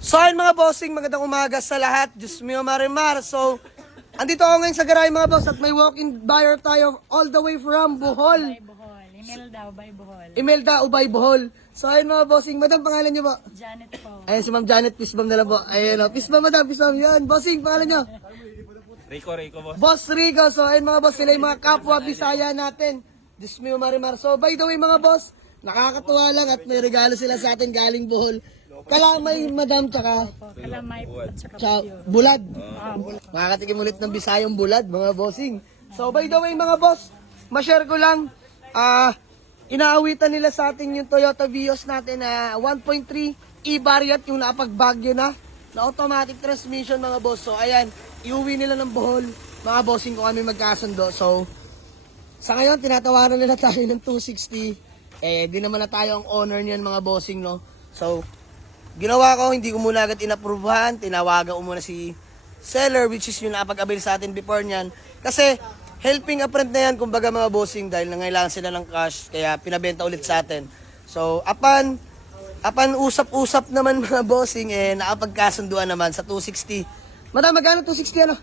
So ayun mga bossing, magandang umaga sa lahat. Diyos mio marimar. So, andito ako ngayon sa garay mga boss at may walk-in buyer tayo all the way from Bohol. Bohol. Imelda, Ubay Bohol. Imelda, Ubay, Bohol. So ayun mga bossing, madam, pangalan niyo po? Janet po. Ayun si Ma'am Janet, Pisbam na lang po. Ayun o, Pisbam madam, Pisbam. Yan, bossing, pangalan niyo? Rico, boss. Boss Rico. So ayun mga boss, sila yung mga kapwa Bisaya natin. Diyos mio marimar. So by the way mga boss, nakakatuwa lang at may regalo sila sa atin galing Bohol. Kalamay, madam, tsaka Kalamay po at saka Tsaka pure. bulad. Bulak. Makakatikim ulit ng Bisayong bulad, mga bossing. So by the way mga boss, ma-share ko lang, inaawitan nila sa atin yung Toyota Vios natin na 1.3 e-variant, yung napagbagyo na automatic transmission mga boss. So ayan, iuwi nila ng Bohol, mga bossing ko kami magkasundo. So sa ngayon, tinatawaran nila tayo ng 260. Di naman na tayo ang owner niyan mga bossing, no? So, ginawa ko, hindi ko muna agad inaprubahan. Tinawagan ko muna si seller, which is yung napag-avail sa atin before niyan. Kasi, helping a friend na yan, kumbaga mga bossing, dahil nangailangan sila ng cash, kaya pinabenta ulit sa atin. So, apan usap-usap naman mga bossing, nakapagkasunduan naman sa 260. Madam, magkano 260 ano?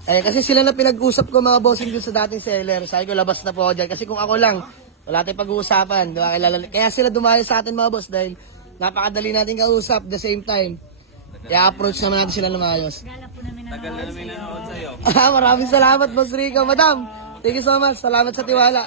Kasi sila na pinag-usap ko mga bossing dun sa dating seller. Sabi ko, labas na po ako dyan. Kasi kung ako lang, wala tayong pag-uusapan. Diba? Kaya sila dumayo sa atin mga boss dahil napakadali natin kausap the same time. Kaya approach naman natin sila na maayos. Gala po namin ang Tagal na namin nanood sa'yo. Maraming salamat, Boss Rico. Madam, thank you so much. Salamat sa tiwala.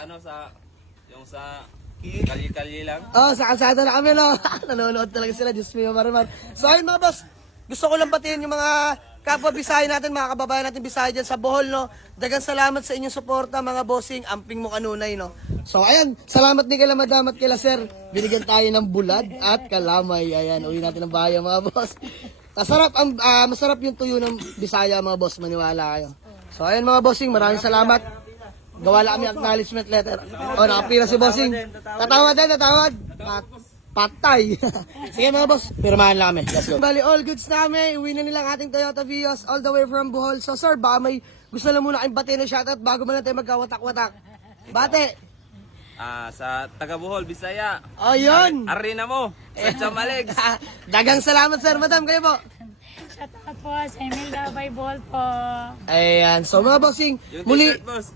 Yung sa kalye-kalye lang. Sa kalsada na kami, no? Nanonood talaga sila. Diyos mio marimar. So, ayun mga boss. Gusto ko lang batiin yung mga kapwa Bisaya natin, mga kababayan natin Bisaya dyan sa Bohol, no? Dagang salamat sa inyong suporta, mga bossing. Amping mo kanunay, no? So, ayan. Salamat din kila madam at kila sir. Binigyan tayo ng bulad at kalamay. Ayan, uwi natin ng bahay, mga boss. Masarap yung tuyo ng Bisaya, mga boss. Maniwala kayo. So, ayan mga bossing. Maraming salamat. Gawa lang kami acknowledgement letter. Nakapila si bossing. Tatawad. Patay. Sige mga boss, pirmahan lang kami. Let's go. Bali, all goods namin. Uwi na nila ang ating Toyota Vios all the way from Bohol. So sir, baka may gusto na muna kayong bati na shoutout bago man natin magkawatak-watak. Bate. Sa taga Bohol, Bisaya. Oh, yun. Arena mo. Sa Chamalegs. Dagang salamat sir. Madam, kayo po. Shout out po sa Imelda, Ubay Bohol po. Ayan. So mga bossing, Yung muli. t-shirt, boss.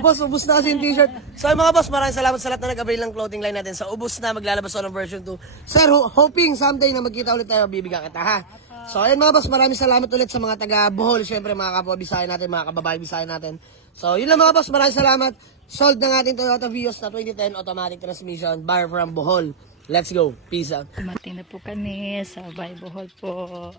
Boss, ubus na kasi yung t-shirt. So mga boss, maraming salamat sa lahat na nag-avail ng clothing line natin. Sa ubus na, maglalabas ako ng version 2. Sir, hoping someday na magkita ulit tayo, bibigyan kita ha. So ayun mga boss, maraming salamat ulit sa mga taga Bohol. Siyempre mga kapwa Bisaya natin, mga kababae Bisaya natin. So yun lang mga boss, maraming salamat. Sold ng ating Toyota Vios na 2010 automatic transmission, buyer from Bohol. Let's go. Peace out. Dumating na po kami sa Ubay Bohol po.